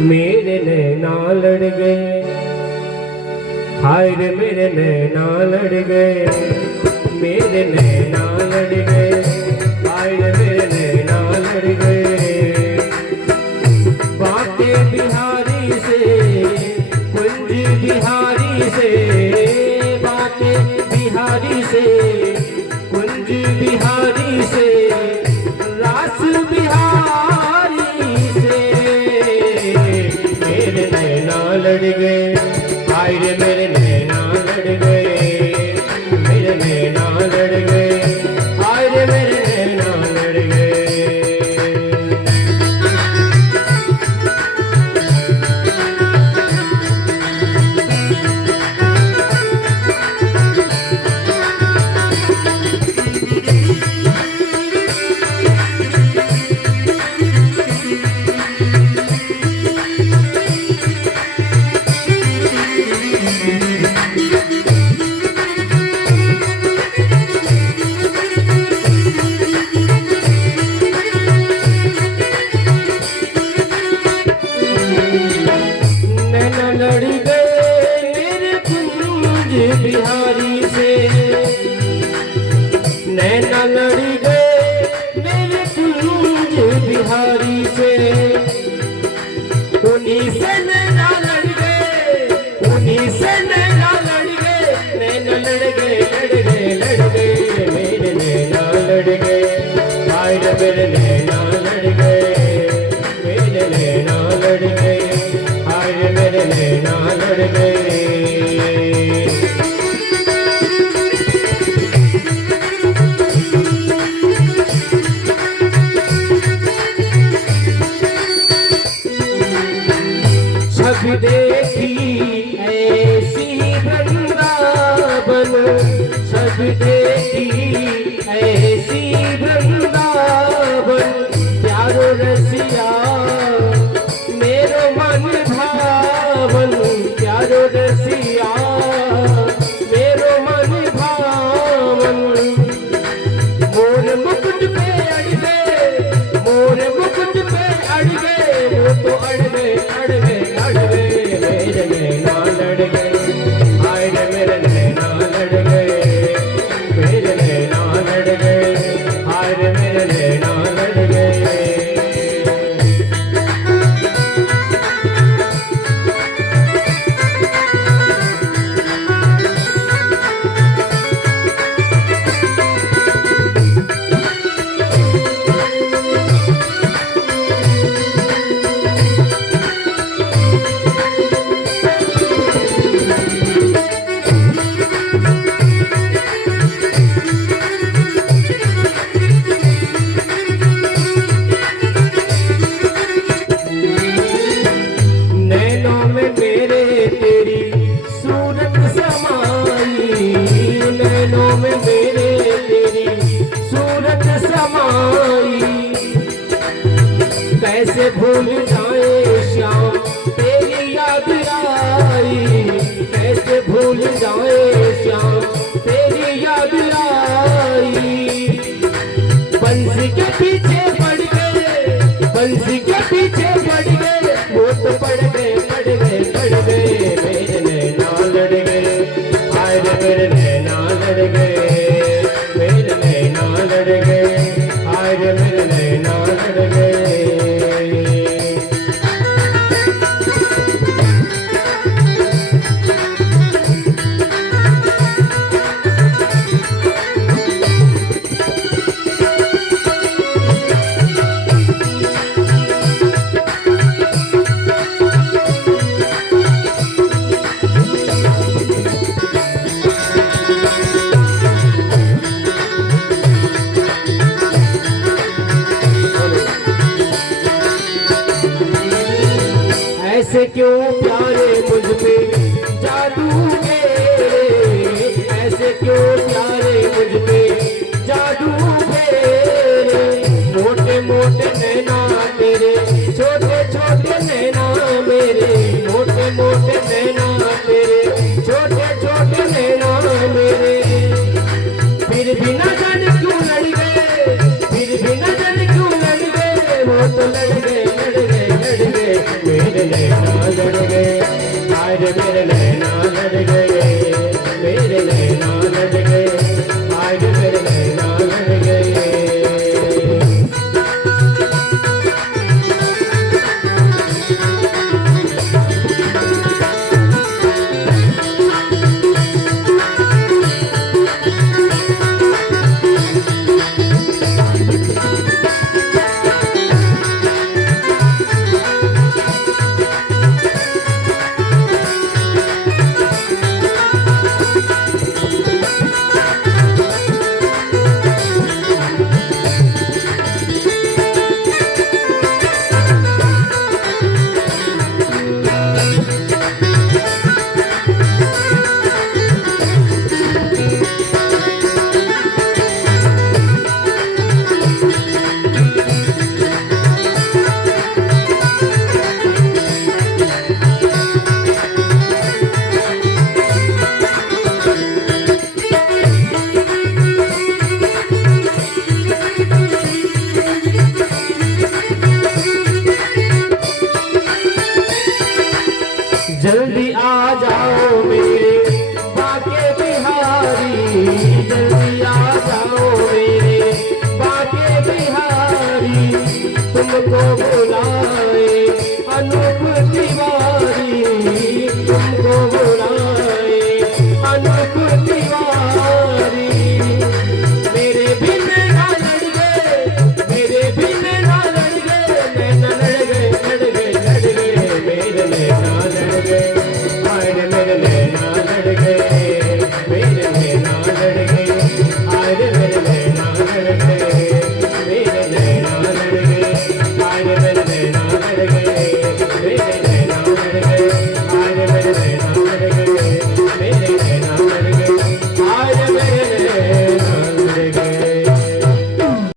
मेरे नैना लड़ गए, हाय रे मेरे नैना लड़ गए, मेरे नैना लड़ गए, हाय रे मेरे नैना लड़ गए। बाके बिहारी से, कुंज बिहारी से, बाके बिहारी से, कुंज बिहारी से, रास बिहारी से, मेरे नैना लड़ गए, हाय रे मेरे नैना लड़ गए, मेरे नैना लड़ गए, हाय रे मेरे नैना लड़ गए। बिहारी से नैना लड़ गए मेरे कुंज बिहारी से, उन्हीं से नैना लड़ गए, उन्हीं से नैना लड़ गए, नैना लड़ गए, लड़ गए, लड़ गए, मेरे नैना लड़ गए, हाय रे मेरे नैना लड़ गए, मेरे नैना लड़ गए, हाय रे मेरे नैना लड़ गए। छवि देखी ऐसी वृंदावन, छवि देखी ऐसी वृंदावन, प्यारो रसिया मेरो मन भावन, प्यारो रसिया मेरो मन भावन। मोर मुकुट पे अड़ गए, मोर मुकुट पे अड़ गए, वो तो अड़ गए, अड़ गए, अड़ गए, मेरे नैना लड़ गए, हाय रे मेरे नैना लड़ गए, मेरे नैना लड़ गए, हाय रे मेरे नैना लड़ गए। कैसे भूल जाए श्याम तेरी याद आई, कैसे भूल जाए श्याम तेरी याद आई। बंसी के पीछे पड़ गए, बंसी के पीछे पड़ गए, वो तो पड़ गए, पड़ गए, पड़ गए, मेरे नैना लड़ गए, हाय रे मेरे नैना लड़ गए, मेरे नैना लड़ गए, हाय रे मेरे नैना लड़ गए। ऐसे क्यों प्यारे मुझ पे जादू मेरे, ऐसे क्यों प्यारे मुझ पे जादू मेरे। मोटे मोटे नैना तेरे, छोटे छोटे नैना मेरे, मोटे मोटे नैना तेरे, छोटे छोटे नैना मेरे। फिर भी न जाने क्यों लड़ गए, फिर भी न जाने क्यों लड़ गए, वो तो लड़ गए, लड़ गए, लड़ गए। मेरे नैना लड़ गए, आज मेरे नैना लड़ गए, मेरे नैना लड़ गए, आज मेरे नैना लड़ गए। जल्दी आ जाओ मेरे बाके बिहारी, जल्दी आ जाओ मेरे बाके बिहारी, तुमको